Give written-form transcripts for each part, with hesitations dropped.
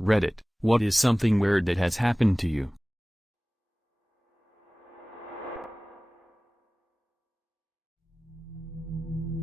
Reddit, what is something weird that has happened to you?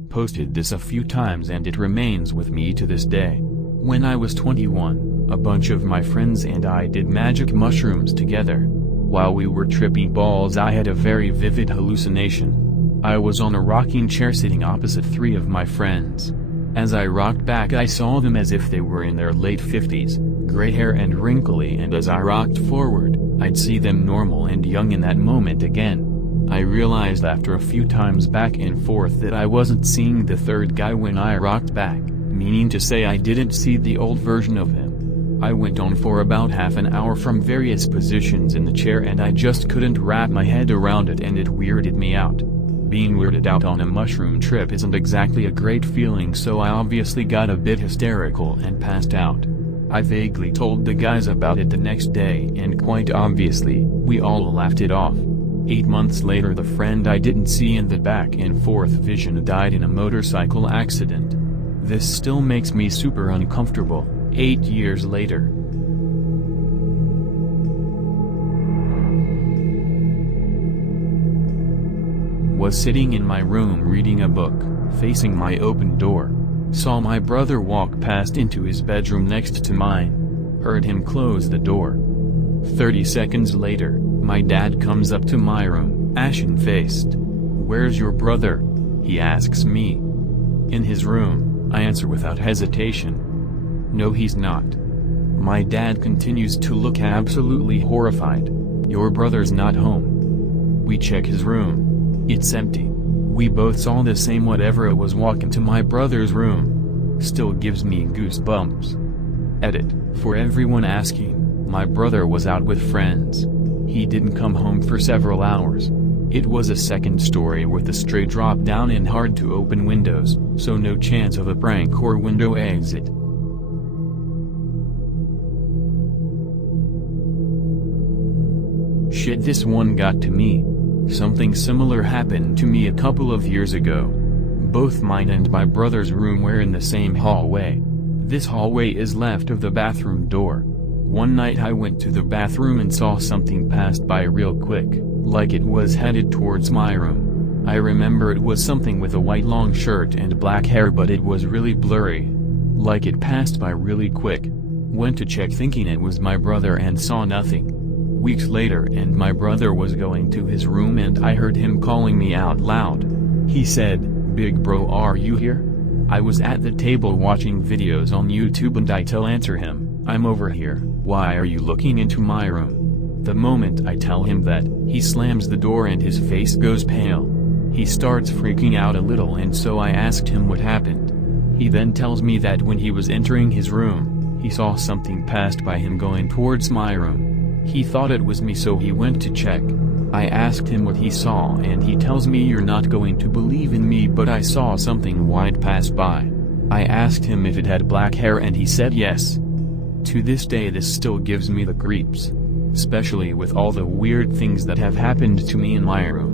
Posted this a few times and it remains with me to this day. When I was 21, a bunch of my friends and I did magic mushrooms together. While we were tripping balls, I had a very vivid hallucination. I was on a rocking chair sitting opposite 3 of my friends. As I rocked back, I saw them as if they were in their late 50s, gray hair and wrinkly, and as I rocked forward, I'd see them normal and young in that moment again. I realized after a few times back and forth that I wasn't seeing the third guy when I rocked back, meaning to say I didn't see the old version of him. I went on for about half an hour from various positions in the chair and I just couldn't wrap my head around it, and it weirded me out. Being weirded out on a mushroom trip isn't exactly a great feeling, so I obviously got a bit hysterical and passed out. I vaguely told the guys about it the next day and quite obviously, we all laughed it off. 8 months later, the friend I didn't see in the back and forth vision died in a motorcycle accident. This still makes me super uncomfortable, 8 years later. Was sitting in my room reading a book, facing my open door. Saw my brother walk past into his bedroom next to mine. Heard him close the door. 30 seconds later, my dad comes up to my room, ashen-faced. "Where's your brother?" he asks me. "In his room," I answer without hesitation. "No, he's not." My dad continues to look absolutely horrified. "Your brother's not home." We check his room. It's empty. We both saw the same whatever it was walk into my brother's room. Still gives me goosebumps. Edit, for everyone asking, my brother was out with friends. He didn't come home for several hours. It was a second story with a straight drop down and hard to open windows, so no chance of a prank or window exit. Shit, this one got to me. Something similar happened to me a couple of years ago. Both mine and my brother's room were in the same hallway. This hallway is left of the bathroom door. One night I went to the bathroom and saw something passed by real quick, like it was headed towards my room. I remember it was something with a white long shirt and black hair, but it was really blurry. Like it passed by really quick. Went to check thinking it was my brother and saw nothing. Weeks later, and my brother was going to his room and I heard him calling me out loud. He said, "Big bro, are you here?" I was at the table watching videos on YouTube and I answer him, "I'm over here, why are you looking into my room?" The moment I tell him that, he slams the door and his face goes pale. He starts freaking out a little, and so I asked him what happened. He then tells me that when he was entering his room, he saw something passed by him going towards my room. He thought it was me, so he went to check. I asked him what he saw and he tells me, "You're not going to believe in me, but I saw something white pass by." I asked him if it had black hair and he said yes. To this day this still gives me the creeps. Especially with all the weird things that have happened to me in my room.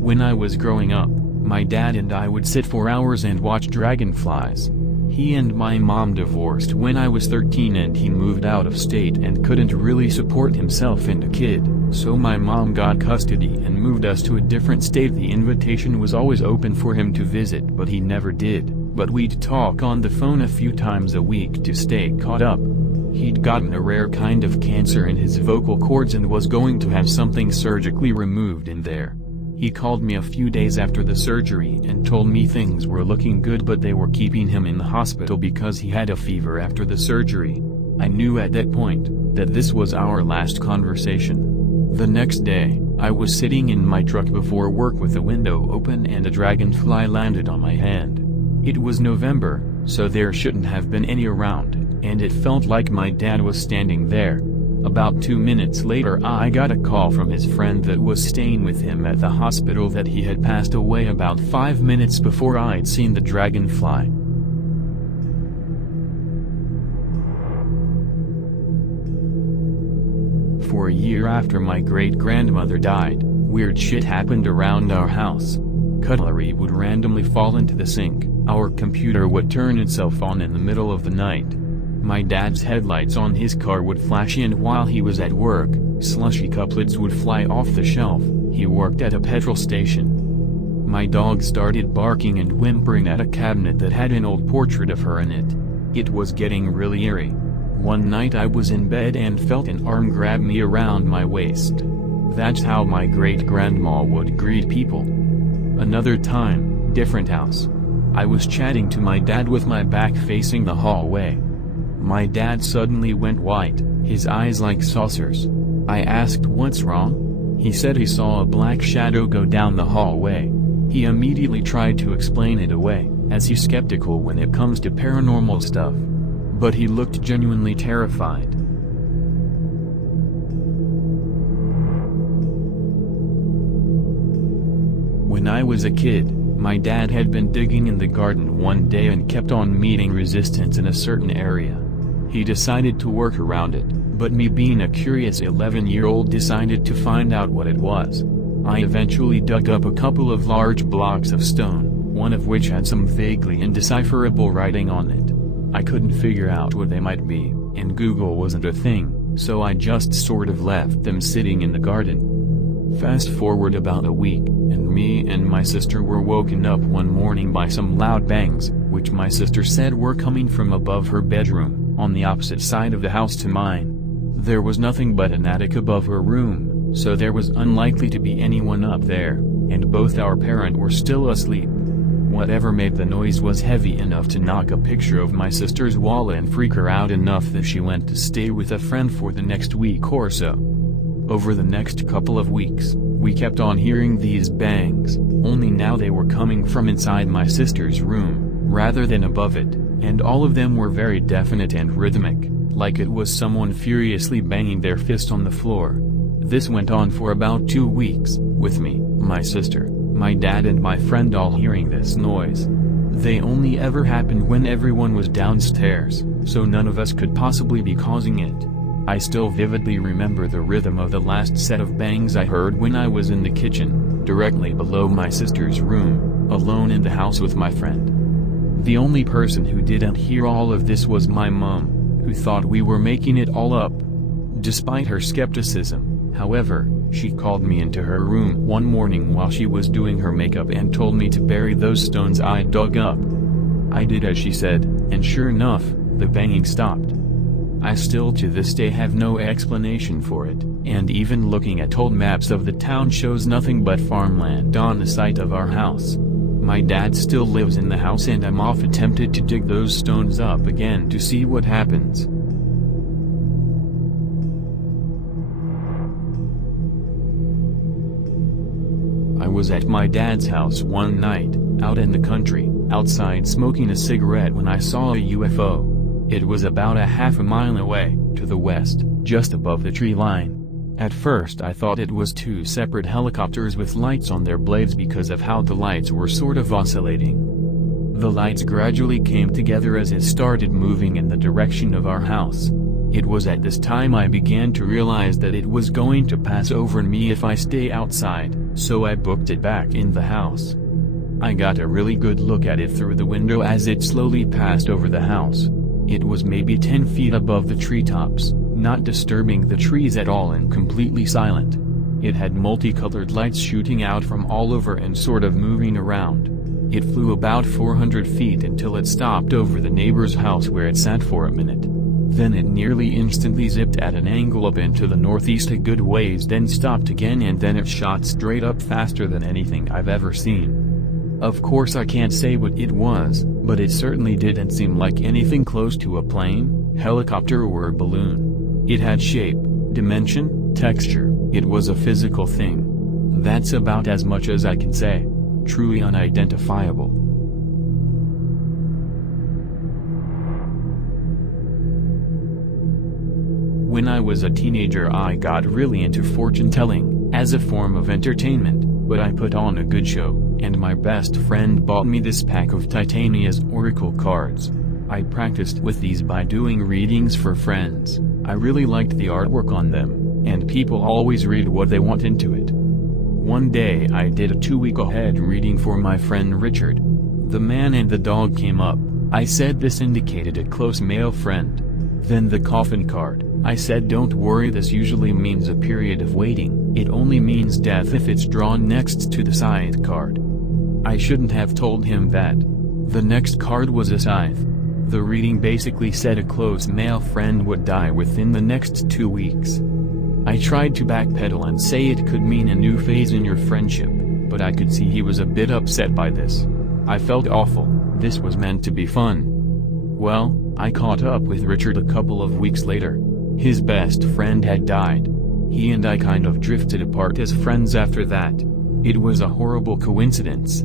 When I was growing up, my dad and I would sit for hours and watch dragonflies. He and my mom divorced when I was 13 and he moved out of state and couldn't really support himself and a kid, so my mom got custody and moved us to a different state. The invitation was always open for him to visit, but he never did, but we'd talk on the phone a few times a week to stay caught up. He'd gotten a rare kind of cancer in his vocal cords and was going to have something surgically removed in there. He called me a few days after the surgery and told me things were looking good, but they were keeping him in the hospital because he had a fever after the surgery. I knew at that point that this was our last conversation. The next day, I was sitting in my truck before work with the window open and a dragonfly landed on my hand. It was November, so there shouldn't have been any around, and it felt like my dad was standing there. About 2 minutes later I got a call from his friend that was staying with him at the hospital that he had passed away about 5 minutes before I'd seen the dragonfly. For a year after my great-grandmother died, weird shit happened around our house. Cutlery would randomly fall into the sink. Our computer would turn itself on in the middle of the night. My dad's headlights on his car would flash in while he was at work. Slushy couplets would fly off the shelf. He worked at a petrol station. My dog started barking and whimpering at a cabinet that had an old portrait of her in it. It was getting really eerie. One night I was in bed and felt an arm grab me around my waist. That's how my great-grandma would greet people. Another time, different house. I was chatting to my dad with my back facing the hallway. My dad suddenly went white, his eyes like saucers. I asked what's wrong? He said he saw a black shadow go down the hallway. He immediately tried to explain it away, as he's skeptical when it comes to paranormal stuff. But he looked genuinely terrified. When I was a kid, my dad had been digging in the garden one day and kept on meeting resistance in a certain area. He decided to work around it, but me being a curious 11-year-old decided to find out what it was. I eventually dug up a couple of large blocks of stone, one of which had some vaguely indecipherable writing on it. I couldn't figure out what they might be, and Google wasn't a thing, so I just sort of left them sitting in the garden. Fast forward about a week, and me and my sister were woken up one morning by some loud bangs, which my sister said were coming from above her bedroom, on the opposite side of the house to mine. There was nothing but an attic above her room, so there was unlikely to be anyone up there, and both our parents were still asleep. Whatever made the noise was heavy enough to knock a picture of my sister's wall and freak her out enough that she went to stay with a friend for the next week or so. Over the next couple of weeks, we kept on hearing these bangs, only now they were coming from inside my sister's room, rather than above it, and all of them were very definite and rhythmic, like it was someone furiously banging their fist on the floor. This went on for about 2 weeks, with me, my sister, my dad and my friend all hearing this noise. They only ever happened when everyone was downstairs, so none of us could possibly be causing it. I still vividly remember the rhythm of the last set of bangs I heard when I was in the kitchen, directly below my sister's room, alone in the house with my friend. The only person who didn't hear all of this was my mom, who thought we were making it all up. Despite her skepticism, however, she called me into her room one morning while she was doing her makeup and told me to bury those stones I dug up. I did as she said, and sure enough, the banging stopped. I still to this day have no explanation for it, and even looking at old maps of the town shows nothing but farmland on the site of our house. My dad still lives in the house and I'm often tempted to dig those stones up again to see what happens. I was at my dad's house one night, out in the country, outside smoking a cigarette when I saw a UFO. It was about a half a mile away, to the west, just above the tree line. At first I thought it was 2 separate helicopters with lights on their blades because of how the lights were sort of oscillating. The lights gradually came together as it started moving in the direction of our house. It was at this time I began to realize that it was going to pass over me if I stay outside, so I booked it back in the house. I got a really good look at it through the window as it slowly passed over the house. It was maybe 10 feet above the treetops, not disturbing the trees at all and completely silent. It had multicolored lights shooting out from all over and sort of moving around. It flew about 400 feet until it stopped over the neighbor's house where it sat for a minute. Then it nearly instantly zipped at an angle up into the northeast a good ways, then stopped again, and then it shot straight up faster than anything I've ever seen. Of course I can't say what it was, but it certainly didn't seem like anything close to a plane, helicopter or a balloon. It had shape, dimension, texture, it was a physical thing. That's about as much as I can say. Truly unidentifiable. When I was a teenager I got really into fortune-telling, as a form of entertainment, but I put on a good show, and my best friend bought me this pack of Titania's Oracle cards. I practiced with these by doing readings for friends. I really liked the artwork on them, and people always read what they want into it. One day I did a 2-week ahead reading for my friend Richard. The man and the dog came up. I said this indicated a close male friend. Then the coffin card. I said don't worry, this usually means a period of waiting, it only means death if it's drawn next to the scythe card. I shouldn't have told him that. The next card was a scythe. The reading basically said a close male friend would die within the next 2 weeks. I tried to backpedal and say it could mean a new phase in your friendship, but I could see he was a bit upset by this. I felt awful, this was meant to be fun. Well, I caught up with Richard a couple of weeks later. His best friend had died. He and I kind of drifted apart as friends after that. It was a horrible coincidence.